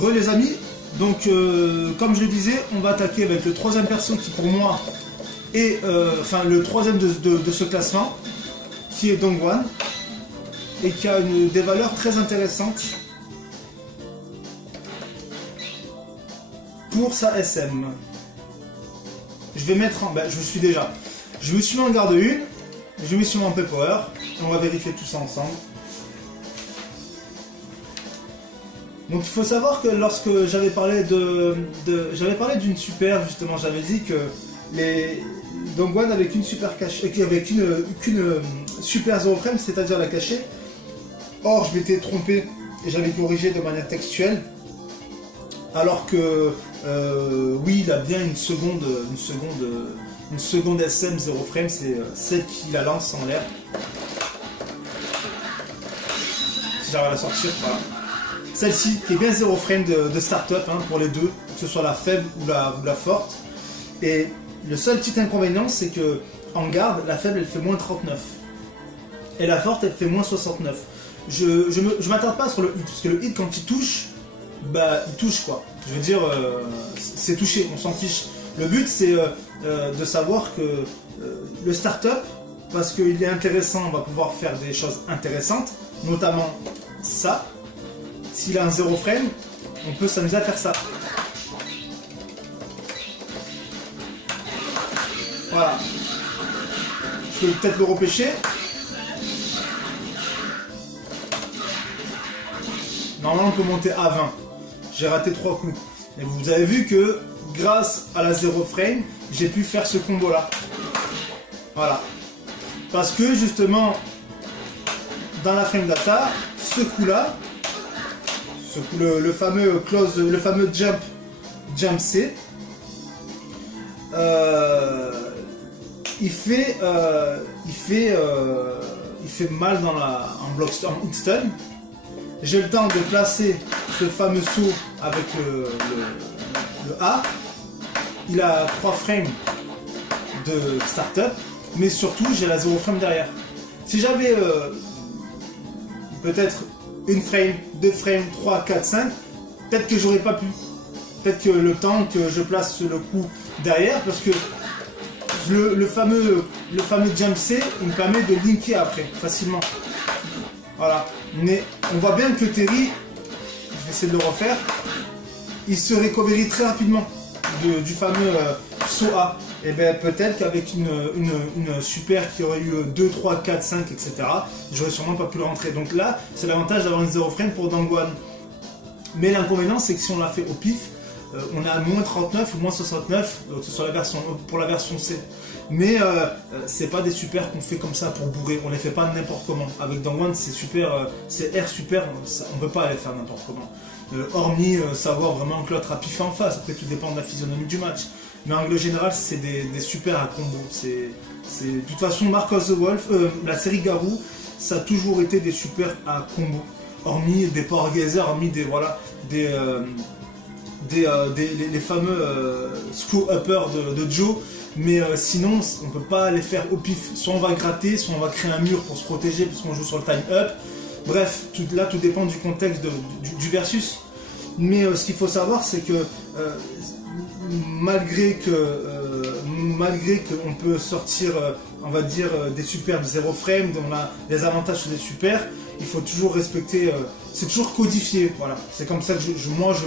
Re les amis, donc comme je le disais, on va attaquer avec le troisième perso qui pour moi est enfin le troisième de ce classement, qui est Dongguan, et qui a des valeurs très intéressantes pour sa SM. Je vais mettre en... Ben, je suis déjà. Je me suis mis en garde 1, je me suis mis en P-Power, et on va vérifier tout ça ensemble. Donc il faut savoir que lorsque j'avais parlé d'une super, justement, j'avais dit que les Dongguan avec une super cachée, avec qu'une super 0 frame, c'est-à-dire la cachée. Or je m'étais trompé et j'avais corrigé de manière textuelle. Alors que oui, il a bien une seconde SM 0 frame, c'est celle qui la lance en l'air. Si j'arrive à la sortir, voilà. Celle-ci qui est bien 0 frame de start-up hein, pour les deux, que ce soit la faible ou la forte. Et le seul petit inconvénient, c'est que en garde, la faible elle fait moins 39. Et la forte elle fait moins 69. Je m'attarde pas sur le hit, parce que le hit quand il touche, bah il touche quoi. Je veux dire, c'est touché, on s'en fiche. Le but c'est de savoir que le start-up, parce qu'il est intéressant, on va pouvoir faire des choses intéressantes, notamment ça. S'il a un 0 frame, on peut s'amuser à faire ça. Voilà. Je peux peut-être le repêcher. Normalement, on peut monter à 20. J'ai raté 3 coups. Et vous avez vu que grâce à la 0 frame, j'ai pu faire ce combo-là. Voilà. Parce que justement, dans la frame data, ce coup-là, le fameux close, le fameux jump C, il fait mal en block en hit stun. J'ai le temps de placer ce fameux saut avec le A. Il a 3 frames de startup, mais surtout j'ai la 0 frame derrière. Si j'avais peut-être une frame, 2 frames, 3, 4, 5, peut-être que j'aurais pas pu. Peut-être que le temps que je place le coup derrière, parce que le fameux jump C, il me permet de linker après, facilement. Voilà. Mais on voit bien que Terry, je vais essayer de le refaire, il se recovery très rapidement du fameux saut A. Et bien peut-être qu'avec une super qui aurait eu 2, 3, 4, 5, etc., j'aurais sûrement pas pu le rentrer. Donc là, c'est l'avantage d'avoir une 0 frame pour Dongguan. Mais l'inconvénient, c'est que si on l'a fait au pif, on a moins 39 ou moins 69, que ce soit pour la version C. Mais c'est pas des super qu'on fait comme ça pour bourrer, on les fait pas n'importe comment. Avec Dongguan, c'est super, c'est R super, on peut pas les faire n'importe comment. Hormis savoir vraiment que l'autre a piffé en face, après tout dépend de la physionomie du match. Mais en règle générale, c'est des super à combo. De toute façon, Mark of the Wolf, la série Garou, ça a toujours été des super à combo. Hormis des Power Gazer, hormis les fameux screw upper de Joe. Mais sinon, on peut pas les faire au pif. Soit on va gratter, soit on va créer un mur pour se protéger puisqu'on joue sur le time up. Bref, là tout dépend du contexte du versus. Mais ce qu'il faut savoir, c'est que malgré qu'on peut sortir, on va dire, des super de 0 frame, dont on a des avantages sur des super, il faut toujours respecter, c'est toujours codifié, voilà. C'est comme ça que moi je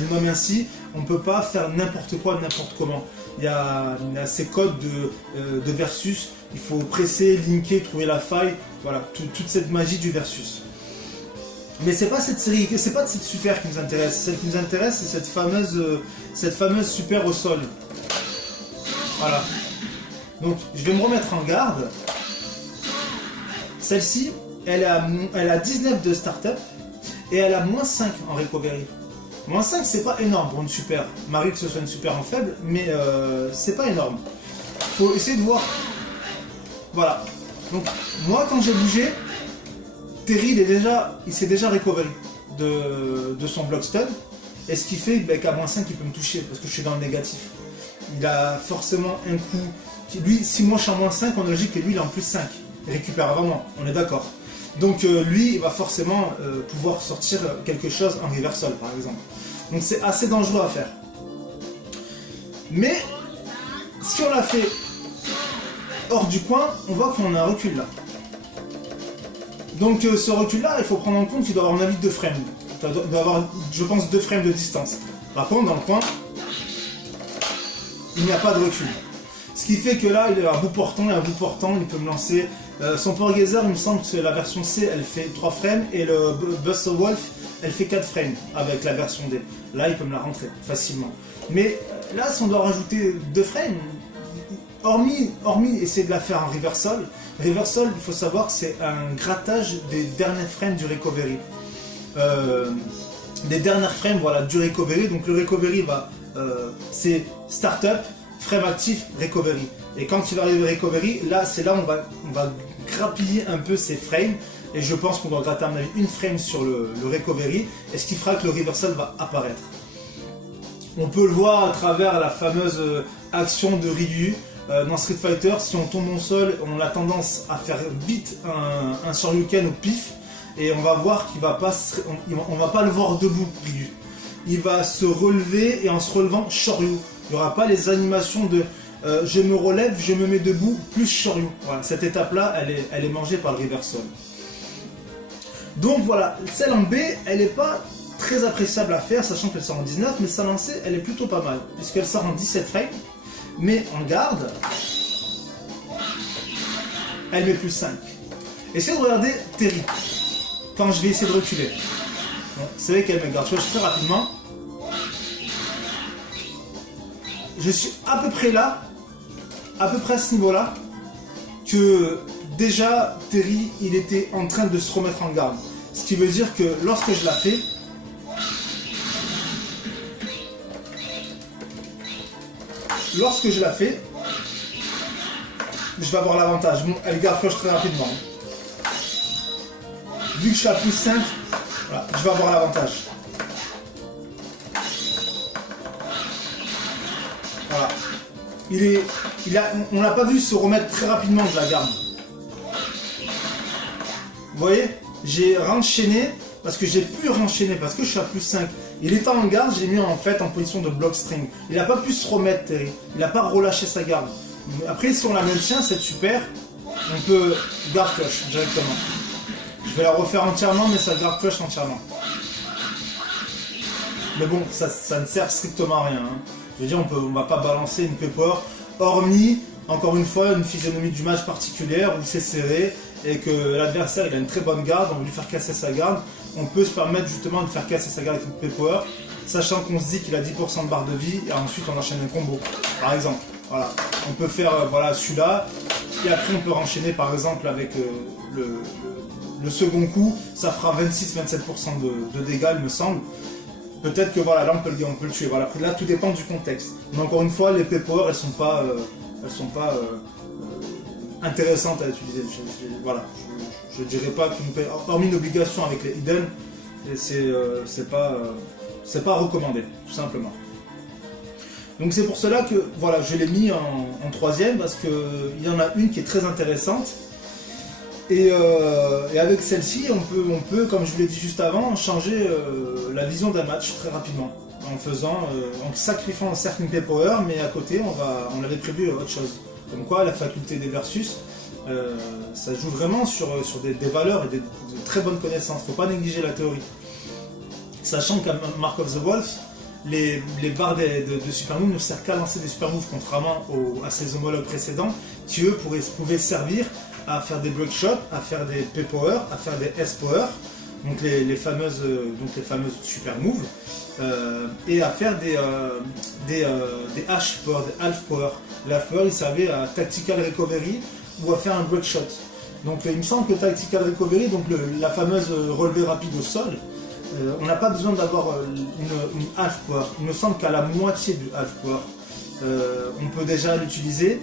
le nomme ainsi. On ne peut pas faire n'importe quoi, n'importe comment. Il y a ces codes de versus, il faut presser, linker, trouver la faille, voilà, toute cette magie du versus. Mais c'est pas cette série, c'est pas cette super qui nous intéresse. Celle qui nous intéresse, c'est cette fameuse super au sol. Voilà. Donc je vais me remettre en garde. Celle-ci, elle a 19 de startup et elle a moins 5 en recovery. Moins 5, c'est pas énorme pour une super. Marie que ce soit une super en faible, mais c'est pas énorme. Faut essayer de voir. Voilà. Donc moi quand j'ai bougé, Terry il s'est déjà recovery de son block stun. Et ce qui fait qu'à moins 5 il peut me toucher parce que je suis dans le négatif. Il a forcément un coup. Lui, si moi je suis en moins 5, on a logique que lui il est en plus 5. Il récupère vraiment, on est d'accord. Donc lui, il va forcément pouvoir sortir quelque chose en reversal, par exemple. Donc c'est assez dangereux à faire. Mais si on l'a fait hors du coin, on voit qu'on a un recul là. Donc ce recul là, il faut prendre en compte qu'il doit avoir un avis de 2 frames. Il doit avoir, je pense, 2 frames de distance. Par contre, dans le coin, il n'y a pas de recul. Ce qui fait que là, il est à bout portant, et à bout portant, il peut me lancer. Son Power Gazer, il me semble que la version C, elle fait 3 frames, et le Buster Wolf, elle fait 4 frames avec la version D. Là, il peut me la rentrer facilement. Mais là, si on doit rajouter 2 frames, hormis essayer de la faire en reversal, il faut savoir que c'est un grattage des derniers frames du recovery. Des dernières frames, voilà, du recovery. Donc le recovery c'est startup, frame actif, recovery. Et quand il va arriver recovery, là c'est là où on va grappiller un peu ces frames. Et je pense qu'on doit gratter à mon avis une frame sur le recovery, et ce qui fera que le reversal va apparaître. On peut le voir à travers la fameuse action de Ryu. Dans Street Fighter, si on tombe au sol, on a tendance à faire vite un Shoryuken au pif, et on va voir qu'il va pas, on va pas le voir debout, Ryu. Il va se relever, et en se relevant, Shoryu. Il n'y aura pas les animations de je me relève, je me mets debout, plus Shoryu. Voilà, cette étape-là, elle est mangée par le reversal. Donc voilà, celle en B, elle n'est pas très appréciable à faire, sachant qu'elle sort en 19, mais sa lancée, elle est plutôt pas mal, puisqu'elle sort en 17 frames. Mais en garde, elle met plus 5. Essayez de regarder Terry, quand je vais essayer de reculer. Bon, c'est vrai qu'elle me garde très rapidement. Je suis à peu près là, à peu près à ce niveau-là, que déjà Terry, il était en train de se remettre en garde. Ce qui veut dire que lorsque je la fais, je vais avoir l'avantage. Bon, elle garde flush très rapidement. Vu que je suis à plus 5, voilà, je vais avoir l'avantage. Voilà. On l'a pas vu se remettre très rapidement de la garde. Vous voyez, j'ai renchaîné parce que j'ai pu renchaîner parce que je suis à plus 5. Il était en garde, j'ai mis en fait en position de block string. Il n'a pas pu se remettre, Terry. Il n'a pas relâché sa garde. Après, si on la maintient, c'est super. On peut guard flush directement. Je vais la refaire entièrement, mais ça guard flush entièrement. Mais bon, ça ne sert strictement à rien. Hein. Je veux dire, on va pas balancer une P-Power, hormis, encore une fois, une physionomie du match particulière où c'est serré et que l'adversaire il a une très bonne garde, on veut lui faire casser sa garde. On peut se permettre justement de faire casser sa garde avec une P-Power, sachant qu'on se dit qu'il a 10% de barre de vie, et ensuite on enchaîne un combo, par exemple. Voilà. On peut faire voilà, celui-là, et après on peut enchaîner par exemple avec le second coup, ça fera 26-27% de dégâts, il me semble. Peut-être que voilà, là on peut le tuer. Voilà. Après, là tout dépend du contexte. Mais encore une fois, les P-Power elles sont pas intéressantes à utiliser. Voilà. Je dirais pas hormis une obligation avec les hidden, c'est pas recommandé, tout simplement. Donc c'est pour cela que voilà, je l'ai mis en troisième, parce qu'il y en a une qui est très intéressante. Et avec celle-ci, on peut, comme je vous l'ai dit juste avant, changer la vision d'un match très rapidement. En sacrifiant certes une P-Power, mais à côté, on avait prévu autre chose. Comme quoi, la faculté des versus, ça joue vraiment sur des valeurs et de très bonnes connaissances. Il ne faut pas négliger la théorie. Sachant qu'à Mark of the Wolf, les barres de Super Move ne servent qu'à lancer des Super Moves, contrairement à ses homologues précédents, qui eux pouvaient servir à faire des break shots, à faire des P-Power, à faire des S-Power, donc les fameuses Super Moves, et à faire des H-Power, des Half Power. Les Half Power, ils servaient à Tactical Recovery ou à faire un break shot. Donc il me semble que Tactical Recovery, donc la fameuse relevée rapide au sol, on n'a pas besoin d'avoir une half power. Il me semble qu'à la moitié du half power, on peut déjà l'utiliser.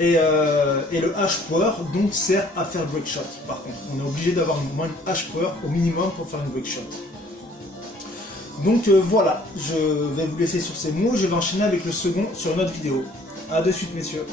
Et le H power donc sert à faire break shot. Par contre, on est obligé d'avoir au moins une H power au minimum pour faire une break shot. Donc voilà, je vais vous laisser sur ces mots. Je vais enchaîner avec le second sur une autre vidéo. A de suite, messieurs.